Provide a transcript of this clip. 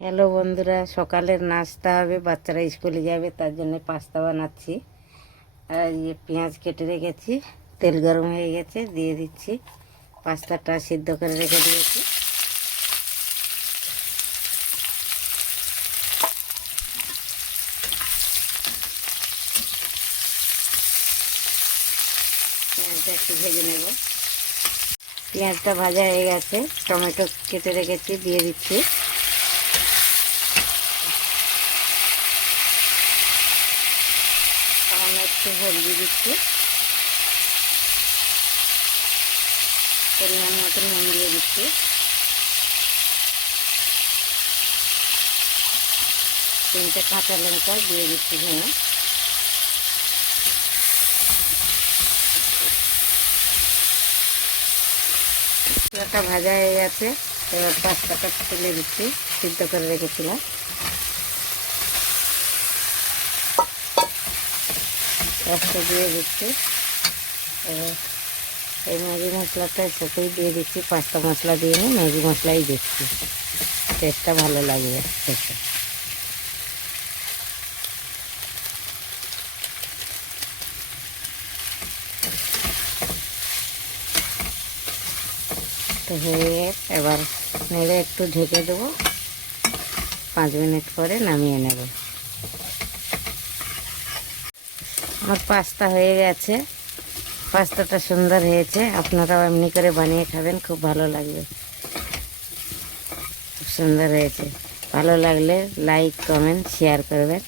Hello বন্ধুরা, সকালের নাস্তা হবে, বাচ্চারা স্কুলে যাবে, তার জন্য পাস্তা বানাচ্ছি। আর পেঁয়াজ কেটে রেখেছি, তেল গরম হয়ে গেছে, দিয়ে দিচ্ছি। পাস্তাটা সিদ্ধ করে রেখে দিয়েছি। পেঁয়াজটা একটু ভেজে নেব। পেঁয়াজটা ভাজা হয়ে গেছে, টমেটো কেটে রেখেছি, দিয়ে দিচ্ছি। সামান্য একটু হলদি দিচ্ছি, পরিমাণ মতন নুন দিয়ে দিচ্ছি। তিনটে কাঁচা লঙ্কা দিয়ে দিচ্ছি ভেঙে। মশলাটা ভাজা হয়ে গেছে, এবার পাস্তাটা তুলে দিচ্ছি, সিদ্ধ করে রেখেছিলাম। পাস্তা দিয়ে দিচ্ছি। এবার এই ম্যাগি মশলাটা সাথেই দিয়ে দিচ্ছি, পাস্তা মশলা দিয়ে নিই, ম্যাগি মশলাই দিচ্ছি, টেস্টটা ভালো লাগবে খেতে। তো হয়ে এবার নেড়ে একটু ঢেকে দেবো, 5 মিনিট পরে নামিয়ে নেব। আমার পাস্তা হয়ে গেছে, পাস্তাটা সুন্দর হয়েছে। আপনারাও এমনি করে বানিয়ে খাবেন, খুব ভালো লাগবে। খুব সুন্দর হয়েছে। ভালো লাগলে লাইক, কমেন্ট, শেয়ার করবেন।